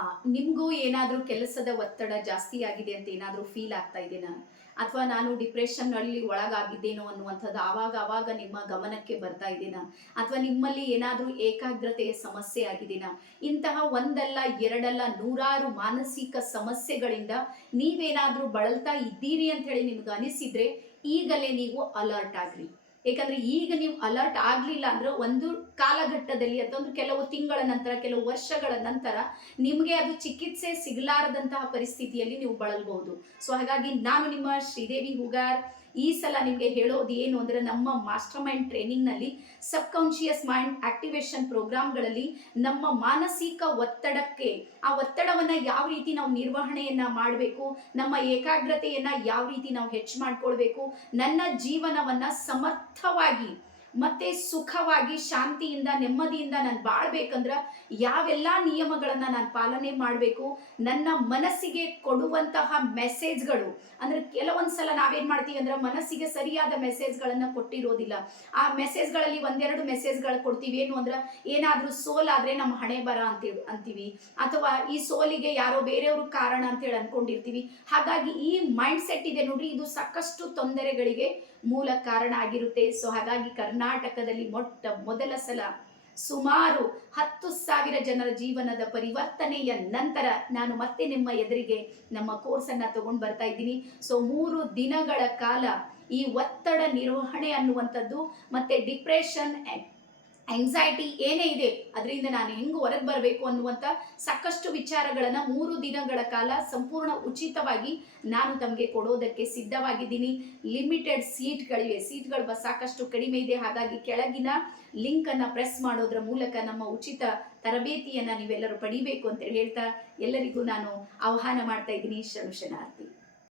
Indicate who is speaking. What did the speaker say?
Speaker 1: ಆ, ಏನಾದರೂ ಕೆಲಸದ ಒತ್ತಡ ಜಾಸ್ತಿ ಆಗಿದೆ ಅಂತ ಏನಾದರೂ ಫೀಲ್ ಆಗ್ತಾ ಇದೆನಾ? ಅಥವಾ ನಾನು ಡಿಪ್ರೆಷನ್ ಅಲ್ಲಿ ಒಳಗಾಗಿದ್ದೇನೋ ಅನ್ನುವಂಥದ್ದು ಆವಾಗ ಆವಾಗ ನಿಮ್ಮ ಗಮನಕ್ಕೆ ಬರ್ತಾ ಇದೆನಾ? ಅಥವಾ ನಿಮ್ಮಲ್ಲಿ ಏನಾದರೂ ಏಕಾಗ್ರತೆಯ ಸಮಸ್ಯೆ ಆಗಿದೆನಾ? ಇಂತಹ ಒಂದಲ್ಲ ಎರಡಲ್ಲ ನೂರಾರು ಮಾನಸಿಕ ಸಮಸ್ಯೆಗಳಿಂದ ನೀವೇನಾದರೂ ಬಳಲ್ತಾ ಇದ್ದೀರಿ ಅಂತ ಹೇಳಿ ನಿಮ್ಗೆ ಅನಿಸಿದ್ರೆ ಈಗಲೇ ನೀವು ಅಲರ್ಟ್ ಆಗ್ರಿ. ಏಕೆಂದ್ರೆ ಈಗ ನೀವು ಅಲರ್ಟ್ ಆಗ್ಲಿಲ್ಲ ಅಂದ್ರೆ ಒಂದು ಕಾಲಘಟ್ಟದಲ್ಲಿ ಅಥವಾ ಒಂದು ಕೆಲವು ತಿಂಗಳ ನಂತರ, ಕೆಲವು ವರ್ಷಗಳ ನಂತರ ನಿಮಗೆ ಅದು ಚಿಕಿತ್ಸೆ ಸಿಗಲಾರದಂತಹ ಪರಿಸ್ಥಿತಿಯಲ್ಲಿ ನೀವು ಬಳಲ್ಬಹುದು. ಸೊ ಹಾಗಾಗಿ ನಾನು ನಿಮ್ಮ ಶ್ರೀದೇವಿ ಹುಗಾರ್ ಈ ಸಲ ನಿಮಗೆ ಹೇಳೋದು ಏನು ಅಂದರೆ ನಮ್ಮ ಮಾಸ್ಟರ್ ಮೈಂಡ್ ಟ್ರೈನಿಂಗ್ನಲ್ಲಿ ಸಬ್ ಕಾನ್ಶಿಯಸ್ ಮೈಂಡ್ ಆಕ್ಟಿವೇಶನ್ ಪ್ರೋಗ್ರಾಮ್ಗಳಲ್ಲಿ ನಮ್ಮ ಮಾನಸಿಕ ಒತ್ತಡಕ್ಕೆ, ಆ ಒತ್ತಡವನ್ನು ಯಾವ ರೀತಿ ನಾವು ನಿರ್ವಹಣೆಯನ್ನು ಮಾಡಬೇಕು, ನಮ್ಮ ಏಕಾಗ್ರತೆಯನ್ನು ಯಾವ ರೀತಿ ನಾವು ಹೆಚ್ಚು ಮಾಡ್ಕೊಳ್ಬೇಕು, ನನ್ನ ಜೀವನವನ್ನು ಸಮರ್ಥವಾಗಿ ಮತ್ತೆ ಸುಖವಾಗಿ, ಶಾಂತಿಯಿಂದ, ನೆಮ್ಮದಿಯಿಂದ ನಾನು ಬಾಳ್ಬೇಕಂದ್ರ ಯಾವೆಲ್ಲ ನಿಯಮಗಳನ್ನ ನಾನು ಪಾಲನೆ ಮಾಡಬೇಕು, ನನ್ನ ಮನಸ್ಸಿಗೆ ಕೊಡುವಂತಹ ಮೆಸೇಜ್ಗಳು, ಅಂದ್ರೆ ಕೆಲವೊಂದ್ಸಲ ನಾವೇನ್ ಮಾಡ್ತೀವಿ ಅಂದ್ರೆ ಮನಸ್ಸಿಗೆ ಸರಿಯಾದ ಮೆಸೇಜ್ಗಳನ್ನ ಕೊಟ್ಟಿರೋದಿಲ್ಲ. ಆ ಮೆಸೇಜ್ಗಳಲ್ಲಿ ಒಂದೆರಡು ಮೆಸೇಜ್ಗಳು ಕೊಡ್ತೀವಿ, ಏನು ಅಂದ್ರೆ ಏನಾದ್ರೂ ಸೋಲಾದ್ರೆ ನಮ್ಮ ಹಣೆ ಬರ ಅಂತ ಅಂತೀವಿ. ಅಥವಾ ಈ ಸೋಲಿಗೆ ಯಾರೋ ಬೇರೆಯವರು ಕಾರಣ ಅಂತೇಳಿ ಅನ್ಕೊಂಡಿರ್ತೀವಿ. ಹಾಗಾಗಿ ಈ ಮೈಂಡ್ ಸೆಟ್ ಇದೆ ನೋಡ್ರಿ, ಇದು ಸಾಕಷ್ಟು ತೊಂದರೆಗಳಿಗೆ ಮೂಲ ಕಾರಣ ಆಗಿರುತ್ತೆ. ಸೊ ಹಾಗಾಗಿ ಕರ್ನಾಟಕದಲ್ಲಿ ಮೊಟ್ಟ ಮೊದಲ ಸಲ ಸುಮಾರು ಹತ್ತು ಸಾವಿರ ಜನರ ಜೀವನದ ಪರಿವರ್ತನೆಯ ನಂತರ ನಾನು ಮತ್ತೆ ನಿಮ್ಮ ಎದುರಿಗೆ ನಮ್ಮ ಕೋರ್ಸನ್ನು ತಗೊಂಡು ಬರ್ತಾ ಇದ್ದೀನಿ. ಸೊ ಮೂರು ದಿನಗಳ ಕಾಲ ಈ ಒತ್ತಡ ನಿರ್ವಹಣೆ ಅನ್ನುವಂಥದ್ದು ಮತ್ತೆ ಡಿಪ್ರೆಷನ್ ಎಂಗ್ಸೈಟಿ ಏನೇ ಇದೆ, ಅದರಿಂದ ನಾನು ಹೆಂಗೆ ಹೊರಗೆ ಬರಬೇಕು ಅನ್ನುವಂಥ ಸಾಕಷ್ಟು ವಿಚಾರಗಳನ್ನು ಮೂರು ದಿನಗಳ ಕಾಲ ಸಂಪೂರ್ಣ ಉಚಿತವಾಗಿ ನಾನು ತಮಗೆ ಕೊಡೋದಕ್ಕೆ ಸಿದ್ಧವಾಗಿದ್ದೀನಿ. ಲಿಮಿಟೆಡ್ ಸೀಟ್ಗಳಿವೆ ಸೀಟ್ಗಳು ಸಾಕಷ್ಟು ಕಡಿಮೆ ಇದೆ. ಹಾಗಾಗಿ ಕೆಳಗಿನ ಲಿಂಕನ್ನು ಪ್ರೆಸ್ ಮಾಡೋದ್ರ ಮೂಲಕ ನಮ್ಮ ಉಚಿತ ತರಬೇತಿಯನ್ನು ನೀವೆಲ್ಲರೂ ಪಡಿಬೇಕು ಅಂತ ಹೇಳ್ತಾ ಎಲ್ಲರಿಗೂ ನಾನು ಆಹ್ವಾನ ಮಾಡ್ತಾ ಇದ್ದೀನಿ. ಶರಣು ಶರಣಾರ್ಥಿ.